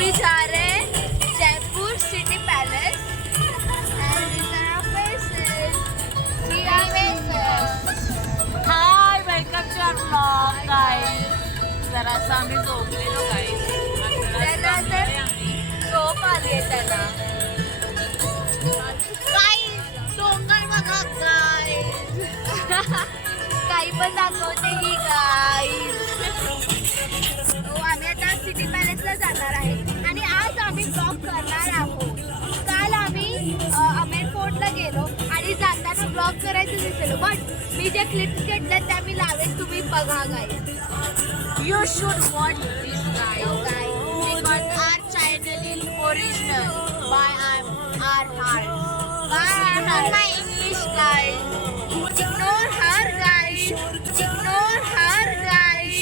अभी जा रहे हैं Jaipur city palace and these are our faces. See our faces. Hi welcome to our vlog guys. जरासं आम्ही झोपलेलो गाइस. त्यांना तर झोप आली आहे त्यांना. गाईज डोंगर बघा गाईज. काही पण दाखवते ही गाईज. आम्ही आता सिटी पॅलेसला जाणार आहे आणि आज आम्ही ब्लॉग करणार आहोत. काल आम्ही अमेर फोर्टला गेलो आणि जाताना ब्लॉग करायचं विसरलो, बट मी ज्या क्लिप्स घेतल्या त्या मी लावेल, तुम्ही बघा guys. You should watch this guys. So guys, Because our channel is original by our heart. my English guys. Ignore her guys. Ignore her guys.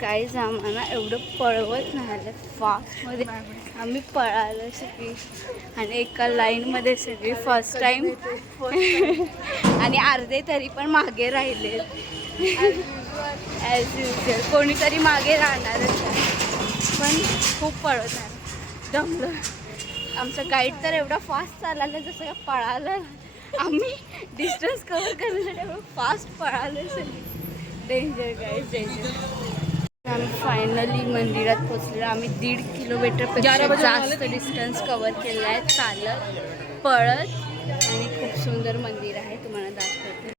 Guys आम्हाला एवढं पळवत नाही आलं फास्टमध्ये. आम्ही पळालो सगळी आणि एका लाईनमध्ये सगळी फर्स्ट टाईम आणि अर्धे तरी पण मागे राहिले. ॲज युजल कोणीतरी मागे राहणारच आहे, पण खूप पळत आहे. दमलं. आमचं गाईड तर एवढा फास्ट चालला जसं का पळालं. आम्ही डिस्टन्स कव्हर करण्यासाठी एवढं फास्ट पळालो सगळी. Danger guys, danger. आम्ही फायनली मंदिरात पोचलेलो. आम्ही 1.5 किलोमीटरपेक्षा जास्त डिस्टन्स कव्हर केलं आहे चालत पळत आणि खूप सुंदर मंदिर आहे, तुम्हाला दाखवते.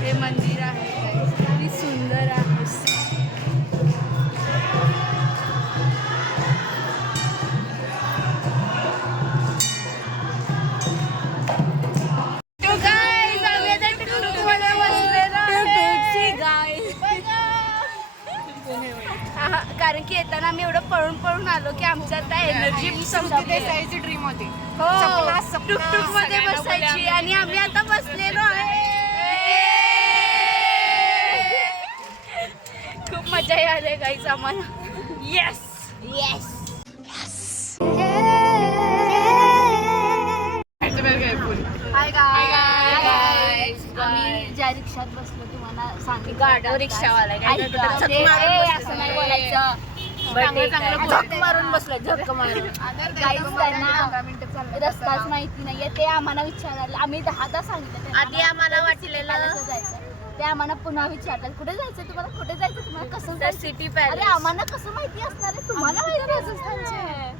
हे मंदिर आहे guys. किती सुंदर आहे. कारण की येताना आम्ही एवढं पळून पळून आलो की आमचं आता एनर्जी देसाईची ड्रीम होती. हो, टुकटुक मध्ये बसायची आणि आम्ही आता बसलेलो आहे. खूप मजा आली गाईज आम्हाला. Yes yes. Hi guys. आम्ही ज्या रिक्षात बसलो तुम्हाला सांगितलं. गाडो रिक्षावाला असं नाही बोलायचं. झक मारून बसलाय, झक मारून. गाईज त्यांना रस्ताच माहिती नाहीये, ते आम्हाला विचारायला. आम्ही 10दा सांगितलं. आधी आम्हाला वाटलेलं जायचं, ते आम्हाला पुन्हा विचारतात कुठे जायचं तुम्हाला, कुठे जायचं तुम्हाला, कसं जायचं. सिटी अरे पॅलेस. आम्हाला कसं माहिती असणार आहे, तुम्हाला माहिती असणार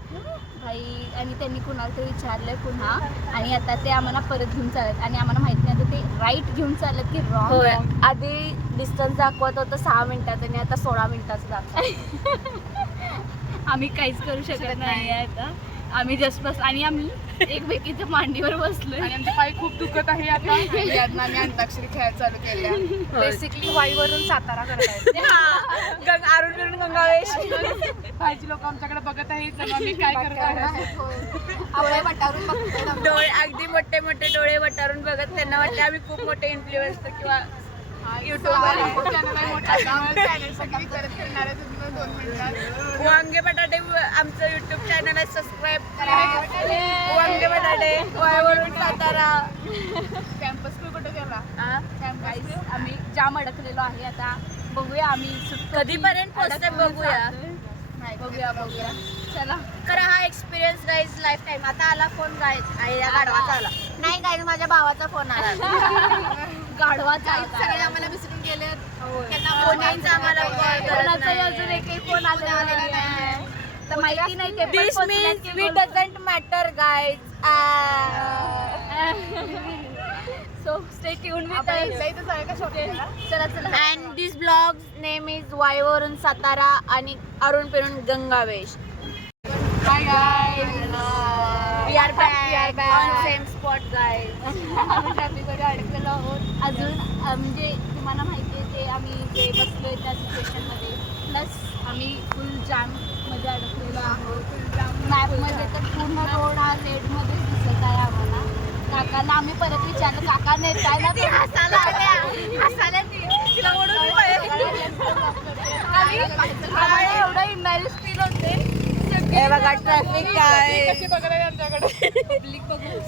भाई. आणि त्यांनी कुणाला तरी विचारलंय पुन्हा आणि आता ते आम्हाला परत घेऊन चालत आणि आम्हाला माहिती नाही आता ते राईट घेऊन चालत की रॉंग. आधी डिस्टन्स दाखवत होतं 6 मिनिटात आणि आता 16 मिनिटाचं दाखवत. आम्ही काहीच करू शकत नाही आता. आम्ही जस्ट बस आणि आम्ही एकमेकीच्या मांडीवर बसलोय आणि आमचे पाय खूप दुखत आहे आता. यातनं आम्ही अंताक्षरी खेळायला चालू केल्या. बेसिकली वाईवरून सातारा करताय. अरुण बिरुण गंगावेश. बाहेरची लोक आमच्याकडे बघत आहेत, आम्ही काय करत आहोत. डोळे वटारून बघतो. डोळे अगदी मोठे मोठे डोळे वटारून बघत त्यांना वाटते आम्ही खूप मोठे इन्फ्लुएन्सर किंवा वांगे बटाटे आमचं युट्यूब चॅनल आहे, सबस्क्राईब करा. वांगे बटाटे वायवरून सातारा. कॅम्पस स्कूल कुठे गेला? आम्ही जाम अडकलेलो आहे. आता बघूया आम्ही कधीपर्यंत पोहोचते बघूया. बघूया चला. खरं हा एक्सपिरियन्स गाईज लाईफ टाईम. आता आला फोन गाईज, या गाढवाचा आला. नाही गाईज, माझ्या भावाचा फोन आला. गाढवाचा सगळे आम्हाला विसरून गेले. कोणीच आम्हाला अजून एकही फोन आलेला नाही तर माहिती नाही. ते this means we doesn't matter guys. So stay tune with us. चला चला. And this blog name is वाईवरून सातारा आणि Arun Pirun Gangavesh. Hi guys. We are back on same spot guys. आम्ही ट्रॅफिकमध्ये अडकलेलो आहोत. अजून म्हणजे तुम्हाला माहिती आहे ते आम्ही जे बसलोय त्या सिच्युएशनमध्ये प्लस आम्ही फुल जाममध्ये अडकलेलो आहोत. मॅपमध्ये तर पूर्ण रोड हा रेडमध्ये दिसत आहे आम्हाला. काकांना आम्ही परत विचारलं, काका नेताय ना? एवढं इमॅरेज फील होते. हे बघा ट्रॅफिक काय. कशी बघायला आमच्याकडे पब्लिक बघू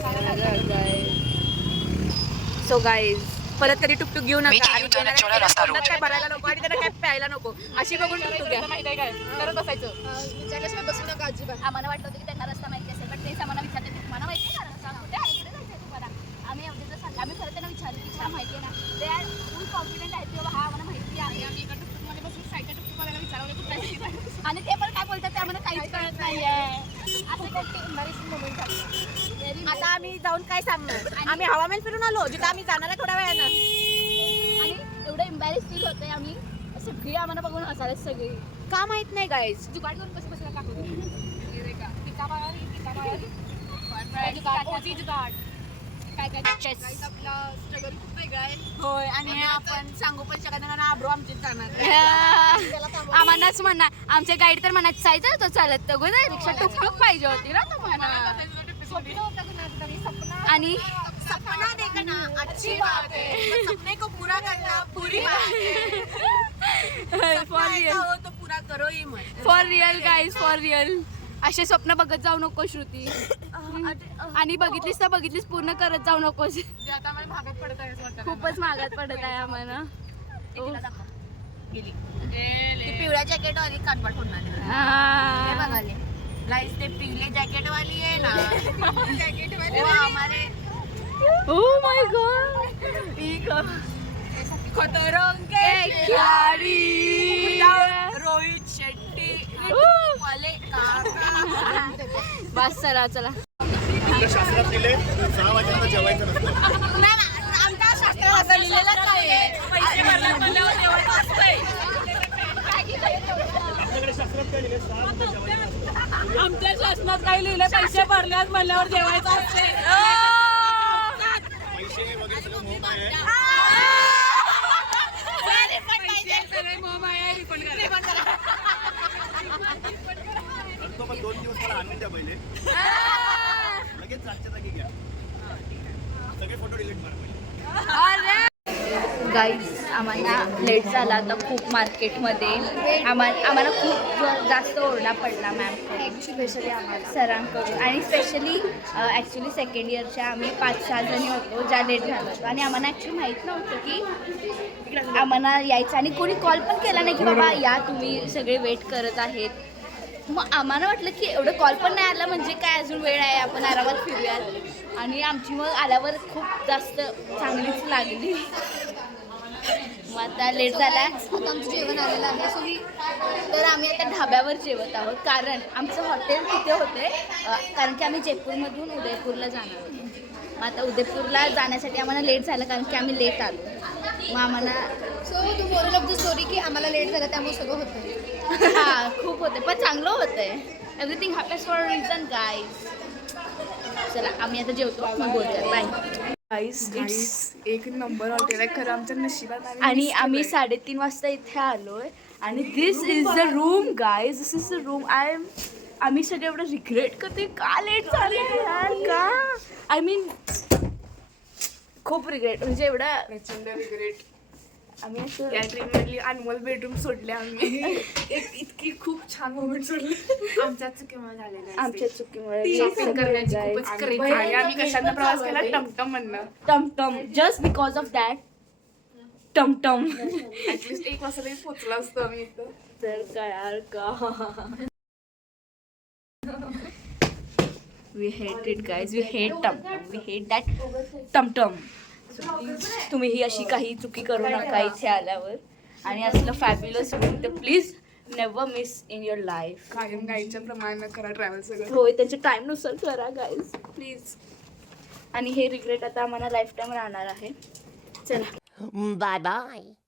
सो गाईज परत कधी टुकटुक घेऊ नका आणि त्यांना काय भरायला नको आणि त्यांना काय प्यायला नको अशी बघून टुकटुक घ्या. माहिती आहे काय करत बसायचं विचारल्याशिवाय बसू नका अजिबात. आम्हाला वाटलं होतं की त्यांना रस्ता माहिती असेल पण तेच आम्हाला विचारते तुम्हाला माहिती आहे का रस्ता कुठे आहे इकडे जायचं तुम्हाला. आम्ही अवधीचं सांगतो आम्ही परत त्यांना विचारलं की तुम्हाला माहिती आहे ना ते आर फुल कॉन्फिडंट आहेत की बाबा हा आम्हाला माहिती आहे. आम्ही एका टुकटुकमध्ये बसून साईडच्या टुकटुकवाल्याला विचारलं कुठे आणि ते पण काय बोलतात ते आम्हाला काहीच कळत नाहीये. असं कोणती एम्बॅरेसिंग मोमेंट झाली. आता आम्ही जाऊन काय सांगणार. आम्ही हवामान फिरून आलो जिथं आम्ही जाणार आहे थोड्या वेळानं. आणि एवढं एम्बॅरेस फील होतंय आम्ही सगळी आम्हाला बघून हसायला सगळी. का माहित नाही गाईज. जुगाड करून कसं बसला टाकू काय काय चेस आपला स्ट्रगल खूप वेगळा आहे. होय आणि आपण सांगू पण शकत नाही आब्रो आमचीच जाणार. आम्हालाच म्हणा आमचे गाईड तर म्हणा जायचं तो चालत तर गोदा रिक्षा टुकटुक पाहिजे होती ना तुम्हाला. आणि सपना देखना अच्छी बात है सपने को पूरा करना पूरी बात है. फॉर रिअल हो तो पूरा करो ही मत. For real guys for real. असे स्वप्न बघत जाऊ नको श्रुती. आणि बघितलीस तर बघितलीस पूर्ण करत जाऊ नकोस. जे आता आम्हाला भागात पडत आहे असं वाटतं. खूपच महागात पडत आहे आम्हाला. गेली ती पिवळ्या जॅकेट वाली कानपाट होणार आ. बघाले गाइस ते पिवले जॅकेट वाली है ना जॅकेट वाली वो हमारे Oh my god. खतरंग के खिलाड़ी रोहित शेट्टी वाले काका. बस चला चला. शास्त्रात दिले 6 वाजेपर्यंत जेवायचं नसतं. नाही ना आमच्या शास्त्रात असं लिहिलेलं काय पैसे भरले म्हणल्यावर जेवायचं असतंय. आपल्याकडे शास्त्रात काय दिले 6 वाजता जेवायचं नसतं. आमच्या शासनात काही लिहिलं पैसे भरल्यात म्हणल्यावर जेवायचं असते. पैसे वगैरे सगळं मोह आहे. करतो पण 2 दिवस मला आणून द्या पहिले. लगेच जागच्या जागी घ्या. सगळे फोटो डिलीट मारा पहिले. गाईज आम्हाला लेट झाला आता खूप मार्केटमध्ये. आम्हाला खूप जास्त ओरडा पडला मॅम स्पेशली आम्हाला सरांकडून. आणि स्पेशली ॲक्च्युली सेकंड इयरच्या आम्ही 5-6 जणी होतो ज्या लेट झालो होतो. आणि आम्हाला ॲक्च्युली माहीत नव्हतं की आम्हाला यायचं. आणि कोणी कॉल पण केला नाही की बाबा या तुम्ही सगळे वेट करत आहेत. मग आम्हाला वाटलं की एवढं कॉल पण नाही आला म्हणजे काय अजून वेळ आहे आपण आरामात फिरूयात. आणि आमची मग आल्यावर खूप जास्त चांगलीच लागली. मग आता लेट झाला. आता आमचं जेवण आलेलं आहे सो तर आम्ही आता ढाब्यावर जेवत आहोत कारण आमचं हॉटेल तिथे होते. कारण की आम्ही जयपूरमधून उदयपूरला जाणार होतो. मग आता उदयपूरला जाण्यासाठी आम्हाला लेट झालं कारण की आम्ही लेट आलो. मग आम्हाला so to moral of the story की आम्हाला लेट झालं त्यामुळे सगळं होतं. हां खूप होते पण चांगलं होतंय. Everything happens for a reason guys. चला आम्ही आता जेवतो मग बोलूया. बाय. गाईस एक नंबर हॉटेल आहे खरं आमच्या नशिबात. आणि आम्ही 3:30 वाजता इथे आलोय. आणि this is the room guys. This is the room. आम्ही सगळे एवढं रिग्रेट करते का लेट झाले यार का. आय मीन खूप रिग्रेट म्हणजे एवढा प्रचंड रिग्रेट. आम्ही असं या ट्रेन मधली अनमोल बेडरूम सोडले आम्ही. इतकी खूप छान मोमेंट सोडले. आमच्या चुकीमुळे झालेलं आमच्या चुकीमुळे शॉपिंग करण्याची खूपच क्रेज आहे. आम्ही कशाने प्रवास केला टमटम म्हणणं. टमटम जस्ट बिकॉज ऑफ दॅट टमटम. ऍटलीस्ट 1 वाजता तरी पोहोचला असतो आम्ही इथं. तर काय यार का. We hate it guys. We hate टमटम. We hate that टमटम. तुम्ही ही अशी काही चुकी करू नका इथे आल्यावर. आणि असलं फॅब्युलस रूम तर please never miss in your life. कायम गाईच्या प्रमाणे करा ट्रॅव्हल सगळं. होय त्याच्या टाईमनुसार करा गाईज प्लीज. आणि हे रिग्रेट आता आम्हाला लाईफ टाईम राहणार आहे. चला Bye bye.